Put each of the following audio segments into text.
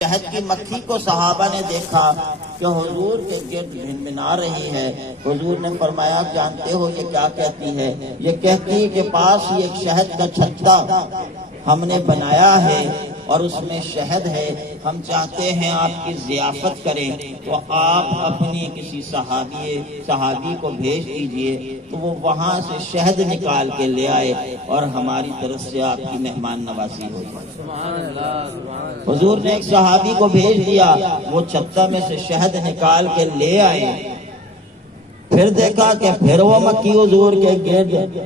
شہد کی مکھی کو صحابہ نے دیکھا کہ حضور کے گرد بھنبھنا رہی ہے۔ حضور نے فرمایا جانتے ہو یہ کیا کہتی ہے؟ یہ کہتی ہے کہ پاس ہی ایک شہد کا چھتا ہم نے بنایا ہے اور اس میں شہد ہے، ہم چاہتے ہیں آپ کی ضیافت کریں تو آپ اپنی کسی صحابی کو بھیج دیجئے تو وہ وہاں سے شہد نکال کے لے آئے اور ہماری طرف سے آپ کی مہمان نوازی ہو جائے۔ حضور نے ایک صحابی کو بھیج دیا، وہ چھتا میں سے شہد نکال کے لے آئے، پھر دیکھا کہ پھر وہ مکھی حضور کے گرد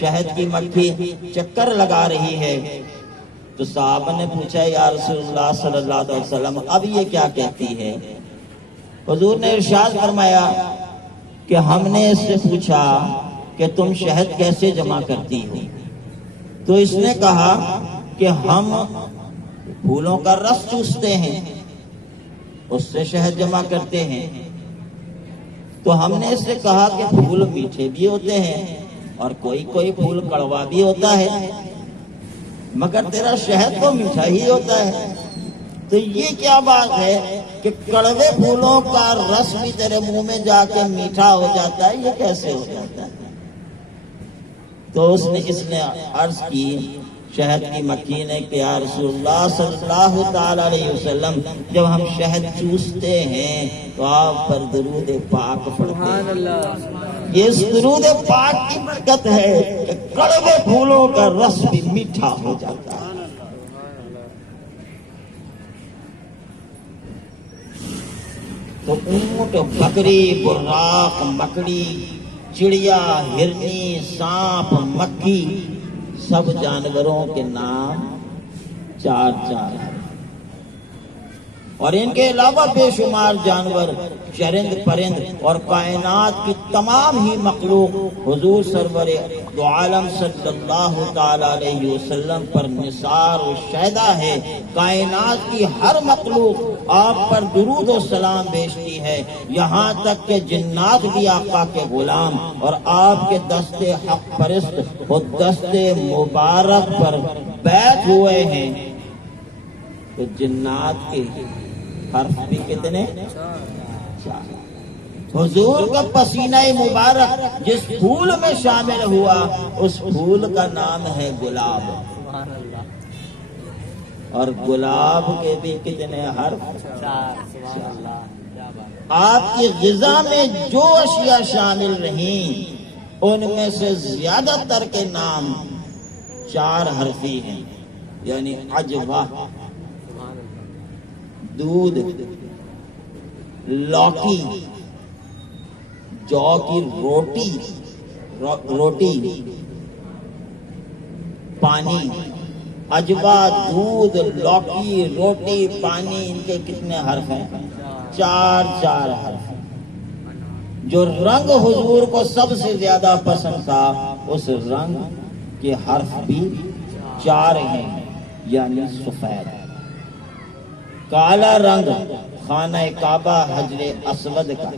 شہد کی مکھی چکر لگا رہی ہے۔ تو صحابہ نے پوچھا یا رسول اللہ صلی اللہ علیہ وسلم اب یہ کیا کہتی ہے؟ حضور نے ارشاد فرمایا کہ ہم نے اس سے پوچھا کہ تم شہد کیسے جمع کرتی ہو؟ تو اس نے کہا کہ ہم پھولوں کا رس چوستے ہیں، اس سے شہد جمع کرتے ہیں۔ تو ہم نے اس سے کہا کہ پھول میٹھے بھی ہوتے ہیں اور کوئی پھول کڑوا بھی ہوتا ہے، مگر تیرا شہد تو میٹھا ہی ہوتا ہے، تو یہ کیا بات ہے کہ کڑوے پھولوں کا رس بھی تیرے منہ میں جا کے میٹھا ہو جاتا ہے، یہ کیسے ہو جاتا ہے؟ تو اس نے عرض کی شہد کی مکھی نے کہ یا رسول اللہ صلی اللہ تعالی علیہ وسلم جب ہم شہد چوستے ہیں تو آپ پر درود پاک پڑھتے ہیں۔ یہ اس درود پاک کی برکت ہے کہ کڑوے پھولوں کا رس بھی میٹھا ہو جاتا ہے۔ تو اونٹ، بکری، براق، مکڑی، چڑیا، ہرنی، سانپ، مکھی، سب جانوروں کے نام چار ہیں اور ان کے علاوہ بے شمار جانور، چرند پرند اور کائنات کی تمام ہی مخلوق حضور سرور دو عالم صلی اللہ تعالی علیہ وسلم پر نثار و شیدا ہے۔ کائنات کی ہر مخلوق آپ پر درود و سلام بھیجتی ہے، یہاں تک کہ جنات بھی آقا کے غلام اور آپ کے دست حق پرست اور دست مبارک پر بیعت ہوئے ہیں۔ تو جنات کے حرف بھی کتنے؟ چار۔ حضور کا پسینہ مبارک جس پھول میں شامل ہوا اس پھول کا نام ہے گلاب، اور گلاب کے بھی کتنے حرف؟ چار۔ آپ کی غذا میں جو اشیاء شامل رہیں ان میں سے زیادہ تر کے نام چار حرفی ہیں، یعنی عجوہ، دودھ، لوکی، جو کی روٹی، پانی۔ عجوہ، دودھ، لوکی، روٹی، پانی، ان کے کتنے حرف ہیں؟ چار حرف۔ جو رنگ حضور کو سب سے زیادہ پسند تھا اس رنگ کے حرف بھی چار ہیں، یعنی سفید۔ کالا رنگ خانہ کعبہ حجر اسود کا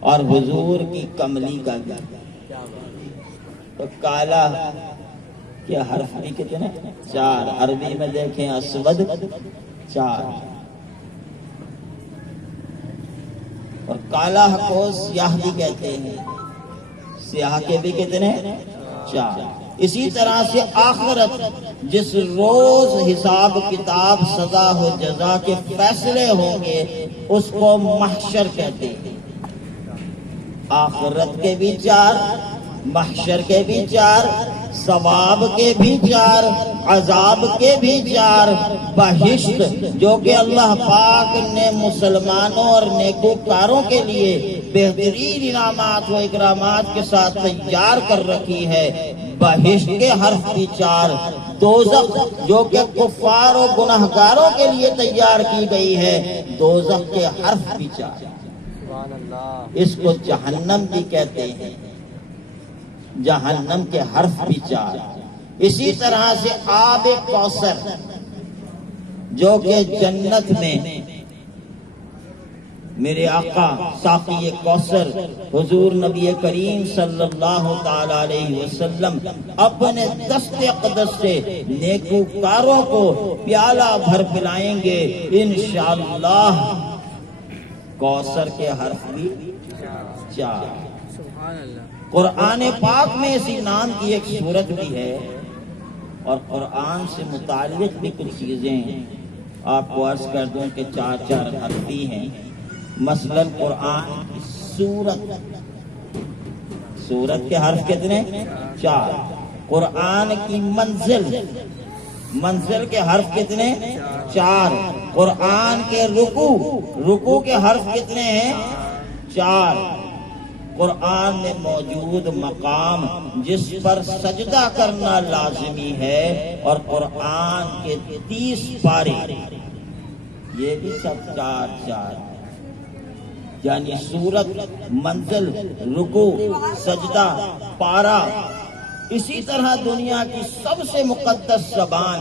اور حضور کی کملی کا بھی۔ تو کالا کے حرف بھی کتنے؟ چار۔ عربی میں دیکھیں اسود چار، اور کالا کو سیاہ بھی کہتے ہیں، سیاہ کے بھی کتنے؟ چار۔ اسی طرح سے آخرت جس روز حساب کتاب سزا و جزا کے فیصلے ہوں گے اس کو محشر کہتے ہیں۔ آخرت کے بھی چار، محشر کے بھی چار، ثواب کے بھی چار، عذاب کے بھی چار، بہشت جو کہ اللہ پاک نے مسلمانوں اور نیکوکاروں کے لیے بہترین انعامات و اکرامات کے ساتھ تیار کر رکھی ہے، بہشت کے حرف بھی چار، دوزخ جو کہ کفار و گناہگاروں کے لیے تیار کی گئی ہے، دوزخ کے حرف بھی چار۔ اس کو جہنم بھی کہتے ہیں، جہنم کے حرف بھی چار۔ اسی طرح سے آب کوثر جو کہ جنت میں میرے آقا ساقی کوثر حضور نبی کریم صلی اللہ تعالی علیہ وسلم اپنے دست اقدس سے نیکوکاروں کو پیالہ بھر پلائیں گے انشاءاللہ۔ کوثر کے حرف بھی 4۔ قرآن پاک میں اسی نام کی ایک سورت بھی ہے، اور قرآن سے متعلق بھی کچھ چیزیں آپ کو عرض کر دوں کہ 4 حرفی ہیں۔ مثلا قرآن کی سورت کے حرف کتنے؟ 4۔ قرآن کی منزل کے حرف کتنے؟ 4۔ قرآن کے رکوع کے حرف کتنے ہیں؟ 4۔ قرآن میں موجود مقام جس پر سجدہ کرنا لازمی ہے، اور قرآن کے 30 پارے، یہ بھی سب 4 یعنی سورت، منزل، رکوع، سجدہ، پارا۔ اسی طرح دنیا کی سب سے مقدس زبان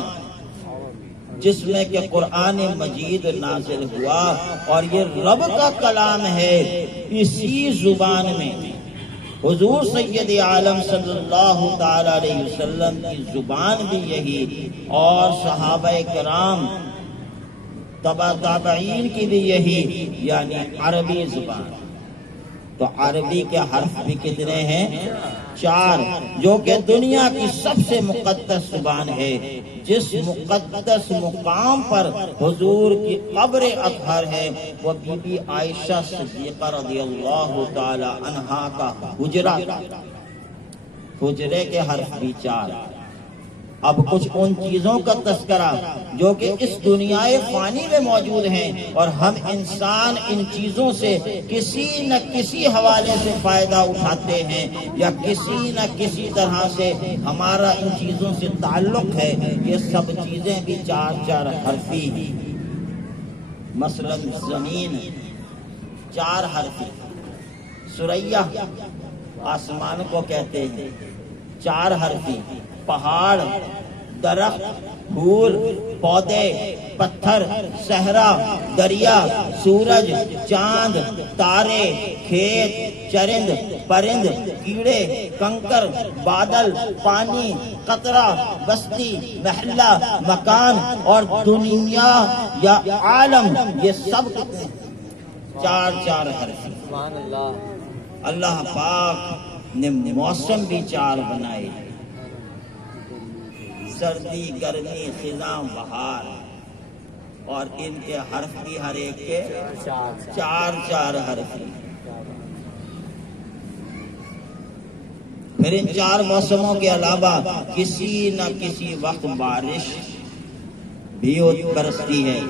جس میں کہ قرآن مجید نازل ہوا، اور یہ رب کا کلام ہے، اسی زبان میں حضور سید عالم صلی اللہ تعالی علیہ وسلم کی زبان بھی یہی، اور صحابہ کرام تبع تابعین کی بھی یہی، یعنی عربی زبان۔ تو عربی کے حرف بھی کتنے ہیں؟ 4، جو کہ دنیا کی سب سے مقدس زبان ہے، جس مقدس مقام پر حضور کی قبر اطہر ہے، وہ بی بی عائشہ صدیقہ رضی اللہ تعالی عنہا کا حجرہ، حجرے کے حرف بھی 4۔ اب کچھ ان چیزوں کا تذکرہ جو کہ اس دنیا فانی میں موجود ہیں، اور ہم انسان ان چیزوں سے کسی نہ کسی حوالے سے فائدہ اٹھاتے ہیں، یا کسی نہ کسی طرح سے ہمارا ان چیزوں سے تعلق ہے۔ یہ سب چیزیں بھی 4 حرفی۔ مثلا زمین 4 حرفی، سریا آسمان کو کہتے ہیں 4 حرفی، پہاڑ، درخت، پھول، پودے، پتھر، صحرا، دریا، سورج، چاند، تارے، کھیت، چرند، پرند، کیڑے، کنکر، بادل، پانی، قطرہ، بستی، محلہ، مکان اور دنیا یا عالم، یہ سب کتنے؟ 4 حرف۔ اللہ پاک نے موسم بھی 4 بنائے، سردی، گرمی، خزاں، بہار، اور ان کے حرف بھی ہر ایک کے 4 حرف۔ پھر ان 4 موسموں کے علاوہ کسی نہ کسی وقت بارش بھی برستی ہے۔